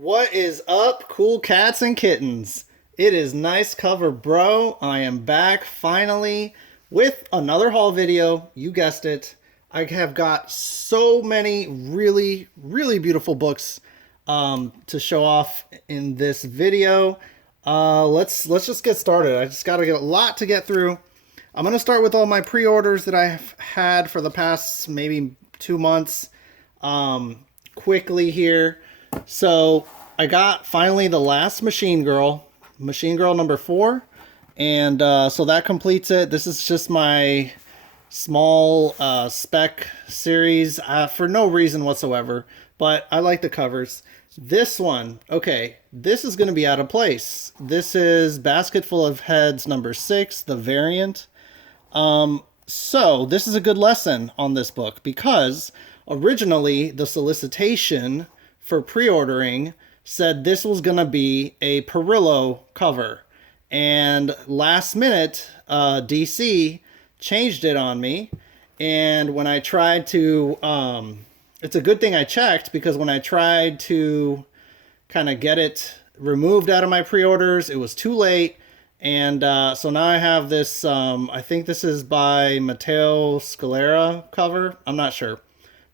What is up, cool cats and kittens? It is Nice Cover Bro. I am back finally with another haul video. You guessed it. I have got so many really beautiful books to show off in this video. Let's just get started. I just got to get a lot to get through. I'm going to start with all my pre-orders that I've had for the past maybe 2 months quickly here. So I got finally the last Machine Girl number 4, and so that completes it. This is just my small spec series for no reason whatsoever, but I like the covers. This one, okay, this is going to be out of place. This is Basketful of Heads number 6, the variant. So this is a good lesson on this book because originally the solicitation for pre-ordering said this was going to be a Perillo cover, and last minute DC changed it on me. And when I tried to it's a good thing I checked, because when I tried to kind of get it removed out of my pre-orders, it was too late. And so now I have this I think this is by Matteo Scalera cover, I'm not sure,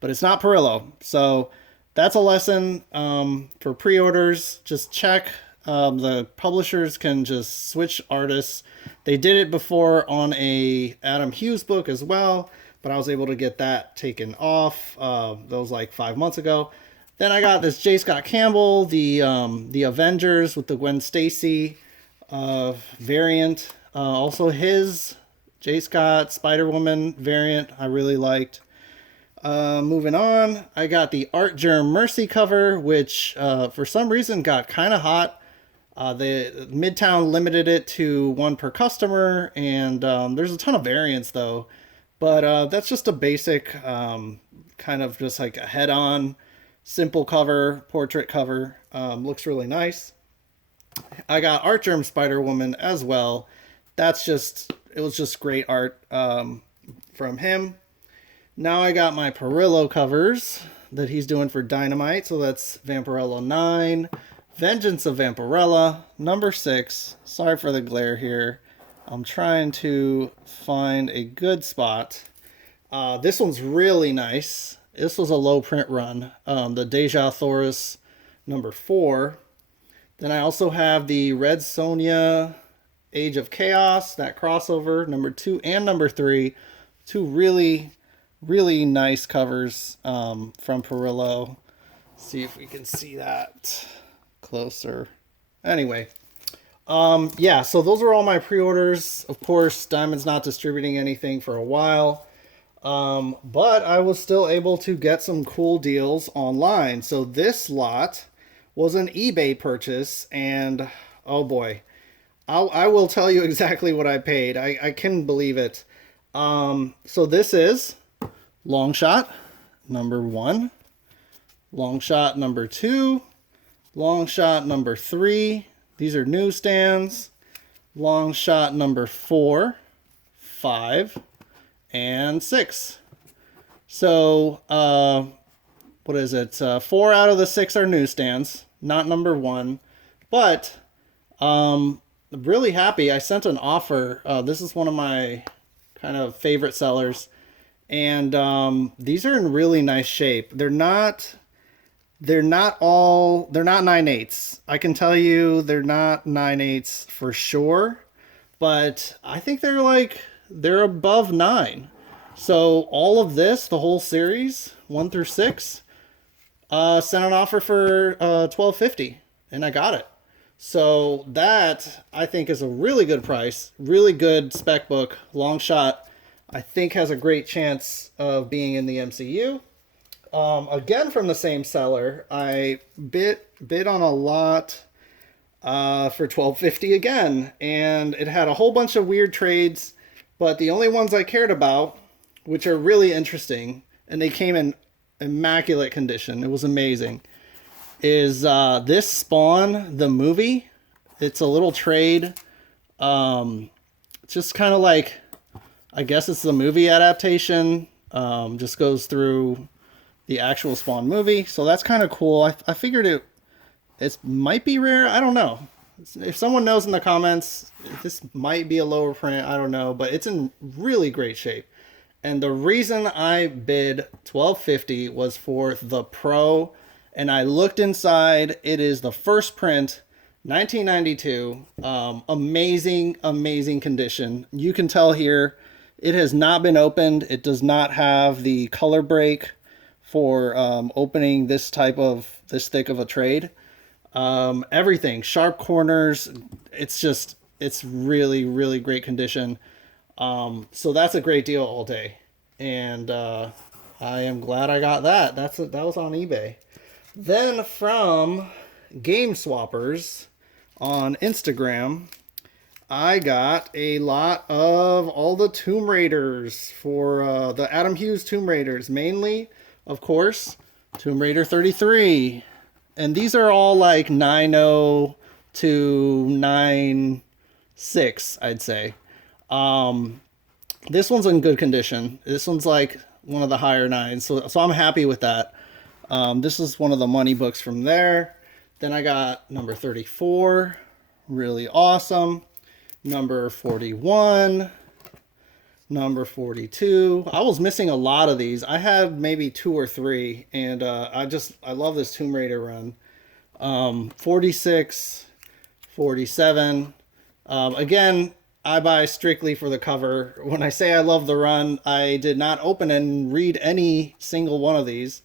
but it's not Perillo. So that's a lesson for pre-orders. Just check. The publishers can just switch artists. They did it before on a Adam Hughes book as well, but I was able to get that taken off. That was like 5 months ago. Then I got this J. Scott Campbell, the Avengers with the Gwen Stacy variant. Also his J. Scott Spider-Woman variant I really liked. Moving on, I got the Art Germ Mercy cover, which for some reason got kind of hot. The Midtown limited it to 1 per customer, and there's a ton of variants though. But that's just a basic kind of just like a head-on simple cover, portrait cover. Looks really nice. I got Art Germ Spider-Woman as well. It was just great art from him. Now I got my Perillo covers that he's doing for Dynamite. So that's Vampirella 9, Vengeance of Vampirella, number 6. Sorry for the glare here. I'm trying to find a good spot. This one's really nice. This was a low print run. The Deja Thoris, number 4. Then I also have the Red Sonja Age of Chaos, that crossover, number 2 and number 3. Two really nice covers from Perillo. See if we can see that closer. Anyway, yeah, so those are all my pre-orders. Of course, Diamond's not distributing anything for a while, but I was still able to get some cool deals online. So this lot was an eBay purchase, and oh boy, I will tell you exactly what I paid. I couldn't believe it. So this is Longshot number 1, Longshot number 2, Longshot number 3. These are newsstands. Longshot number 4, 5, and 6. So what is it? 4 out of the 6 are newsstands, not number 1. But I'm really happy. I sent an offer. This is one of my kind of favorite sellers. And these are in really nice shape. They're not 9/8. I can tell you they're not 9/8 for sure, but I think they're above 9. So all of this, the whole series, 1 through 6, sent an offer for $12.50, and I got it. So that I think is a really good price, really good spec book. Longshot, I think, has a great chance of being in the MCU. Again, from the same seller, I bid on a lot for $12.50 again, and it had a whole bunch of weird trades, but the only ones I cared about, which are really interesting, and they came in immaculate condition, it was amazing, is this Spawn, the movie. It's a little trade. It's just kind of like, I guess it's the movie adaptation. Just goes through the actual Spawn movie. So that's kind of cool. I figured It might be rare. I don't know. If someone knows in the comments, this might be a lower print. I don't know, but it's in really great shape. And the reason I bid 1250 was for the Pro, and I looked inside. It is the first print, 1992. Amazing, amazing condition. You can tell here it has not been opened. It does not have the color break for opening this thick of a trade. Everything, sharp corners. It's really, really great condition. So that's a great deal all day. And I am glad I got that. That was on eBay. Then from Game Swappers on Instagram, I got a lot of all the Tomb Raiders for the Adam Hughes Tomb Raiders. Mainly, of course, Tomb Raider 33. And these are all like 9.0 to 9.6, I'd say. This one's in good condition. This one's like one of the higher nines, so I'm happy with that. This is one of the money books from there. Then I got number 34, really awesome. Number 41, number 42. I was missing a lot of these. I had maybe 2 or 3, and I love this Tomb Raider run. 46, 47. Again, I buy strictly for the cover. When I say I love the run, I did not open and read any single one of these.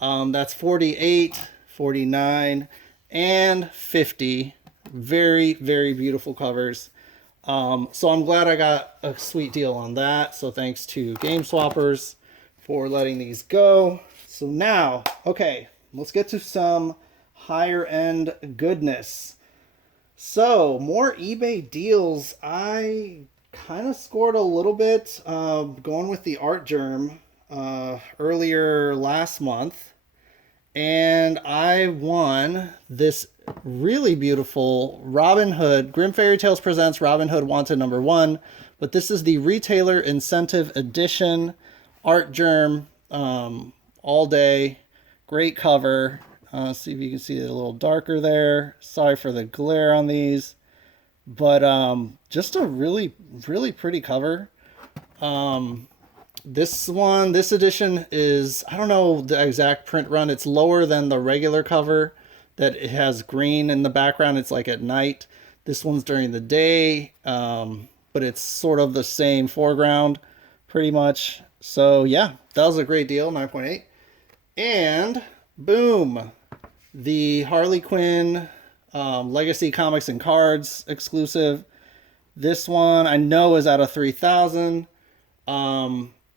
That's 48, 49, and 50. Very, very beautiful covers. So I'm glad I got a sweet deal on that. So thanks to Game Swappers for letting these go. So now, okay, let's get to some higher end goodness. So more eBay deals. I kind of scored a little bit going with the Art Germ earlier last month. And I won this really beautiful Robin Hood. Grimm Fairy Tales presents Robin Hood Wanted #1. But this is the Retailer Incentive Edition Art Germ all day. Great cover. See if you can see it a little darker there. Sorry for the glare on these. But just a really, really pretty cover. This edition is, I don't know the exact print run. It's lower than the regular cover that it has green in the background. It's like at night. This one's during the day, but it's sort of the same foreground pretty much. So yeah, that was a great deal, 9.8. And boom, the Harley Quinn Legacy Comics and Cards exclusive. This one I know is out of 3,000.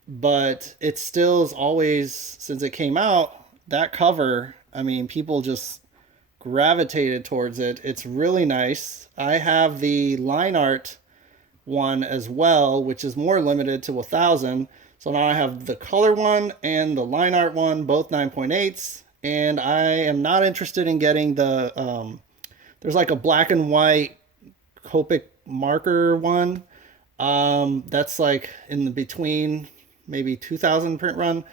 But it still is always, since it came out, that cover, I mean, people just gravitated towards it. It's really nice. I have the line art one as well, which is more limited to 1,000. So now I have the color one and the line art one, both 9.8s. And I am not interested in getting the, there's like a black and white Copic marker one. That's like in the between maybe 2,000 print run.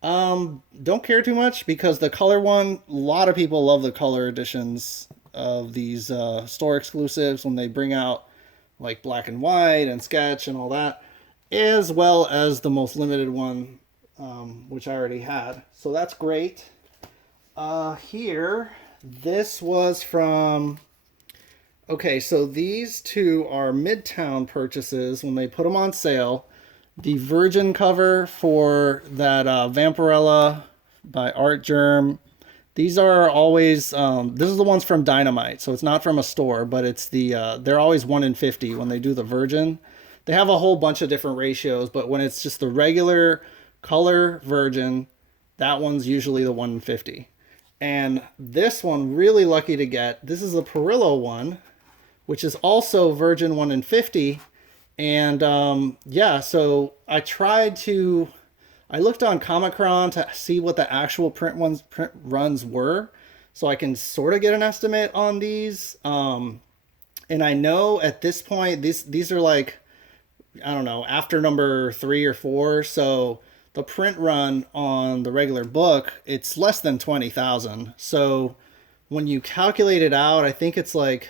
Don't care too much because the color one, a lot of people love the color editions of these store exclusives when they bring out like black and white and sketch and all that, as well as the most limited one, which I already had. So that's great. Here, this was from... Okay, so these two are Midtown purchases when they put them on sale. The Virgin cover for that Vampirella by Art Germ. These are always, this is the ones from Dynamite, so it's not from a store, but it's the, they're always 1 in 50 when they do the Virgin. They have a whole bunch of different ratios, but when it's just the regular color Virgin, that one's usually the 1 in 50. And this one, really lucky to get. This is a Perillo one, which is also Virgin 1 in 50. And yeah, so I looked on Comic-Con to see what the actual print runs were, so I can sort of get an estimate on these. And I know at this point, these are like, I don't know, after number 3 or 4. So the print run on the regular book, it's less than 20,000. So when you calculate it out, I think it's like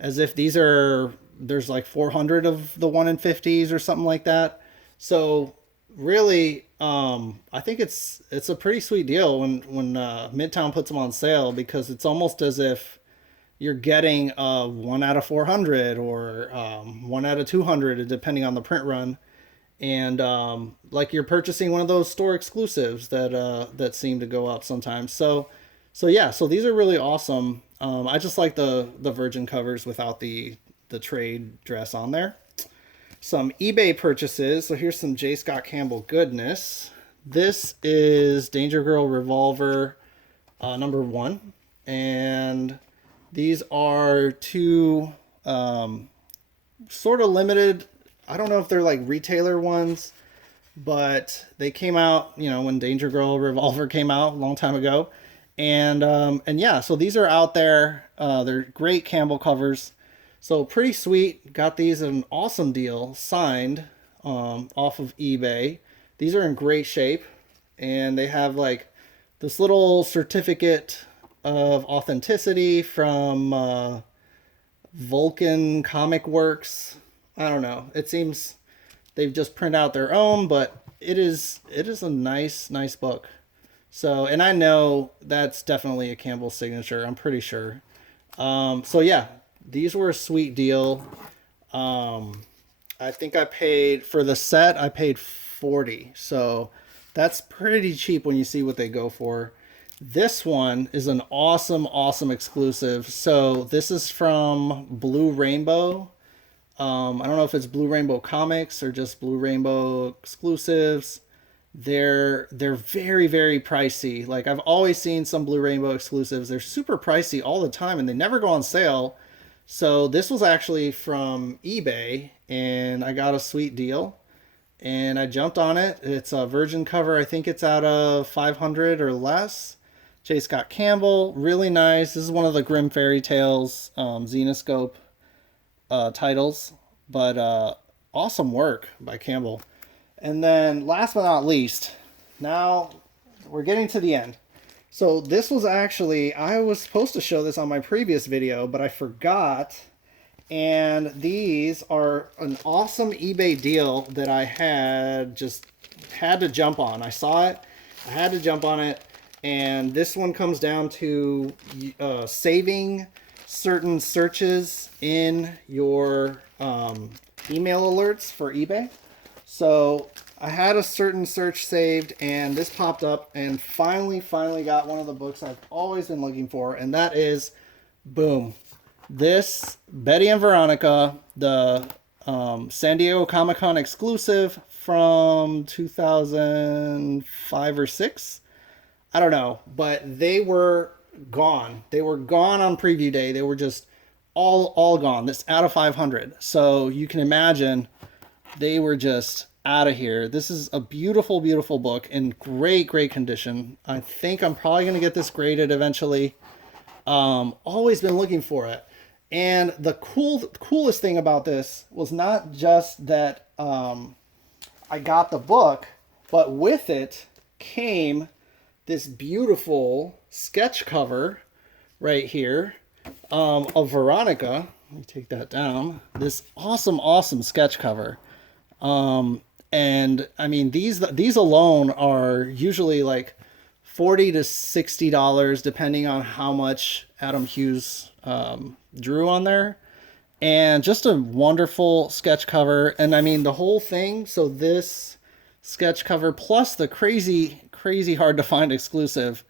as if there's like 400 of the 1 in 50s or something like that. So really, I think it's a pretty sweet deal when Midtown puts them on sale, because it's almost as if you're getting a 1 out of 400 or 1 out of 200, depending on the print run. And like you're purchasing one of those store exclusives that seem to go up sometimes. So yeah, so these are really awesome. I just like the virgin covers without the trade dress on there. Some eBay purchases. So here's some J. Scott Campbell goodness. This is Danger Girl Revolver number 1, and these are two sort of limited. I don't know if they're like retailer ones, but they came out, you know, when Danger Girl Revolver came out a long time ago. And yeah, so these are out there. They're great Campbell covers. So pretty sweet. Got these at an awesome deal, signed off of eBay. These are in great shape, and they have like this little certificate of authenticity from Vulcan Comic Works. I don't know. It seems they've just printed out their own, but it is a nice book. So, and I know that's definitely a Campbell signature. I'm pretty sure. So yeah, these were a sweet deal. I think I paid for the set. I paid $40. So that's pretty cheap when you see what they go for. This one is an awesome exclusive. So this is from Blue Rainbow. I don't know if it's Blue Rainbow Comics or just Blue Rainbow exclusives. They're very pricey. Like, I've always seen some Blue Rainbow exclusives. They're super pricey all the time, and they never go on sale. So this was actually from eBay, and I got a sweet deal, and I jumped on it. It's a virgin cover. I think it's out of 500 or less. J. Scott Campbell, really nice. This is one of the Grimm Fairy Tales Zenoscope titles, but awesome work by Campbell. And then last but not least, now we're getting to the end. So this was actually, I was supposed to show this on my previous video, but I forgot. And these are an awesome eBay deal that I had to jump on. I saw it, I had to jump on it. And this one comes down to saving certain searches in your email alerts for eBay. So I had a certain search saved, and this popped up, and finally got one of the books I've always been looking for, and that is, boom, this Betty and Veronica, the San Diego Comic-Con exclusive from 2005 or 6. I don't know, but they were gone. They were gone on preview day. They were just all gone. This out of 500. So you can imagine they were just out of here. This is a beautiful book in great condition. I think I'm probably going to get this graded eventually. Always been looking for it. And the coolest thing about this was not just that I got the book, but with it came this beautiful sketch cover right here of Veronica. Let me take that down. This awesome sketch cover. And I mean, these alone are usually like $40 to $60, depending on how much Adam Hughes drew on there. And just a wonderful sketch cover. And I mean, the whole thing. So this sketch cover plus the crazy hard to find exclusive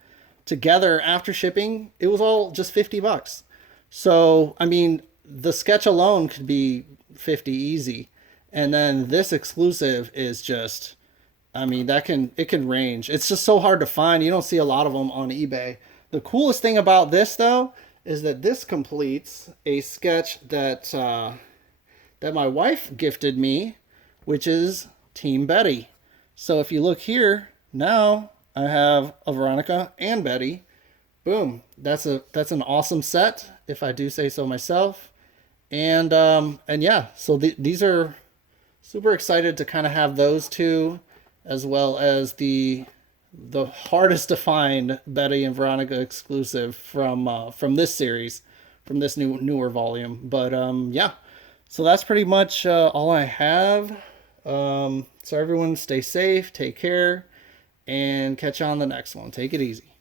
together after shipping, it was all just $50. So, I mean, the sketch alone could be 50 easy. And then this exclusive is just, I mean, it can range. It's just so hard to find. You don't see a lot of them on eBay. The coolest thing about this, though, is that this completes a sketch that my wife gifted me, which is Team Betty. So if you look here, now I have a Veronica and Betty. Boom. That's an awesome set, if I do say so myself. And yeah, so these are super excited to kind of have those two, as well as the the hardest to find Betty and Veronica exclusive from this series, from this newer volume. But yeah, so that's pretty much all I have. So everyone stay safe, take care, and catch you on the next one. Take it easy.